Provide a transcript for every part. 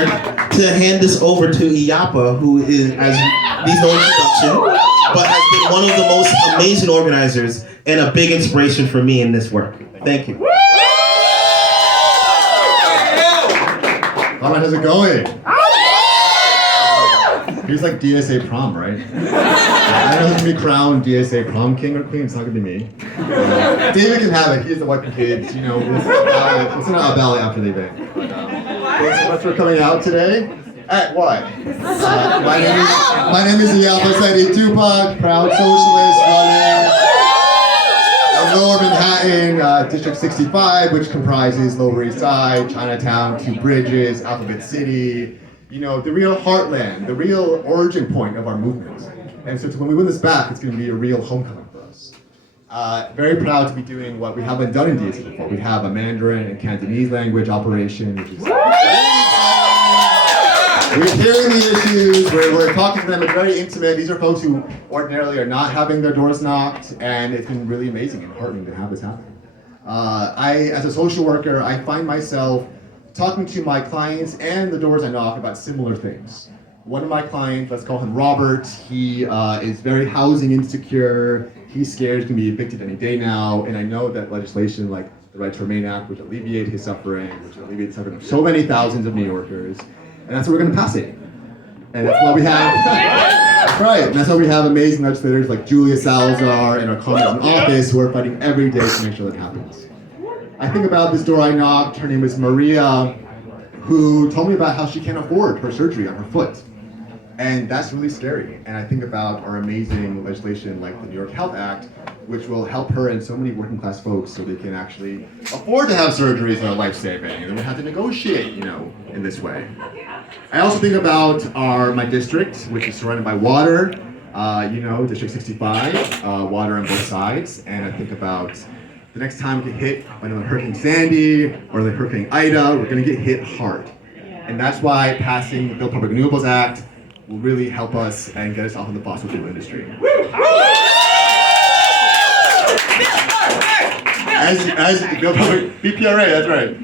honored to hand this over to Iyapa, who is, as needs no introduction, but has been one of the most amazing organizers and a big inspiration for me in this work. Thank you. All right, how's it going? He's like DSA prom, right? I know who's gonna be crowned DSA prom king or queen. It's not gonna be me. David can have it. He's the white kids. You know, we'll send out a ballot after the event. Thanks so much for coming out today. What? My name is Iyapa Saidi Tupac, proud socialist running in Lower Manhattan, District 65, which comprises Lower East Side, Chinatown, Two Bridges, Alphabet City. You know, the real heartland, the real origin point of our movement. And so when we win this back, it's going to be a real homecoming for us. Very proud to be doing what we haven't done in DSA before. We have a Mandarin and Cantonese language operation, which is we're hearing the issues, we're talking to them, it's very intimate. These are folks who ordinarily are not having their doors knocked, and it's been really amazing and heartening to have this happen. As a social worker, I find myself talking to my clients and the doors I knock about similar things. One of my clients, let's call him Robert, he is very housing insecure, he's scared he's gonna be evicted any day now, and I know that legislation like the Right to Remain Act, which alleviate his suffering, which alleviate the suffering of so many thousands of New Yorkers, and that's what we're gonna pass it. And that's why we have, that's right, and that's why we have amazing legislators like Julia Salazar and our colleagues in office who are fighting every day to make sure that happens. I think about this door I knocked, her name is Maria, who told me about how she can't afford her surgery on her foot. And that's really scary. And I think about our amazing legislation like the New York Health Act, which will help her and so many working class folks so they can actually afford to have surgeries that are life-saving and they don't have to negotiate, you know, in this way. I also think about my district, which is surrounded by water, you know, District 65, water on both sides. And I think about the next time we get hit by another Hurricane Sandy or like Hurricane Ida, we're gonna get hit hard. And that's why passing the Build Public Renewables Act will really help us and get us off of the fossil fuel industry. As Build Public, BPRA, that's right.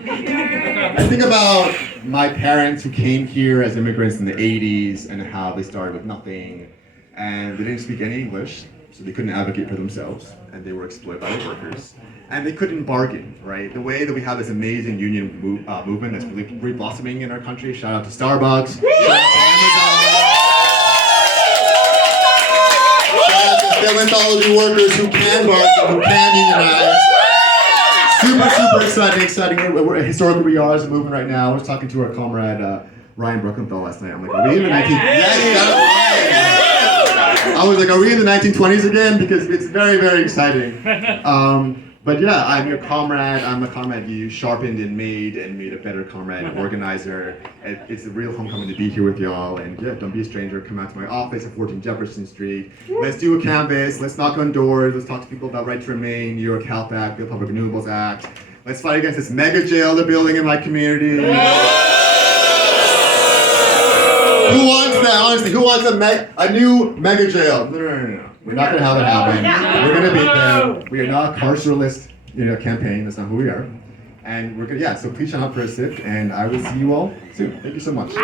I think about my parents who came here as immigrants in the 80s and how they started with nothing and they didn't speak any English, so they couldn't advocate for themselves and they were exploited by the workers. And they couldn't bargain, right? The way that we have this amazing union movement that's really blossoming in our country. Shout out to Starbucks. Shout out to Amazon. Shout out to philanthropy workers who can bargain, who can unionize. Super exciting. Historically, we are as a movement right now. I was talking to our comrade Ryan Bruckenfeld last night. I'm like, are we in the 1920s? I was like, are we in the 1920s again? Because it's very, very exciting. But yeah, I'm your comrade. I'm a comrade you sharpened and made a better comrade and organizer. It's a real homecoming to be here with y'all. And yeah, don't be a stranger. Come out to my office at 14 Jefferson Street. Let's do a canvas. Let's knock on doors. Let's talk to people about Right to Remain, New York Health Act, the Public Renewables Act. Let's fight against this mega jail they're building in my community. Who wants that? Honestly, who wants a new mega jail? No. We're not going to have it happen. We're going to beat them. We are not a carceralist, campaign. That's not who we are. And we're going to, so please shut up for a sip, and I will see you all soon. Thank you so much.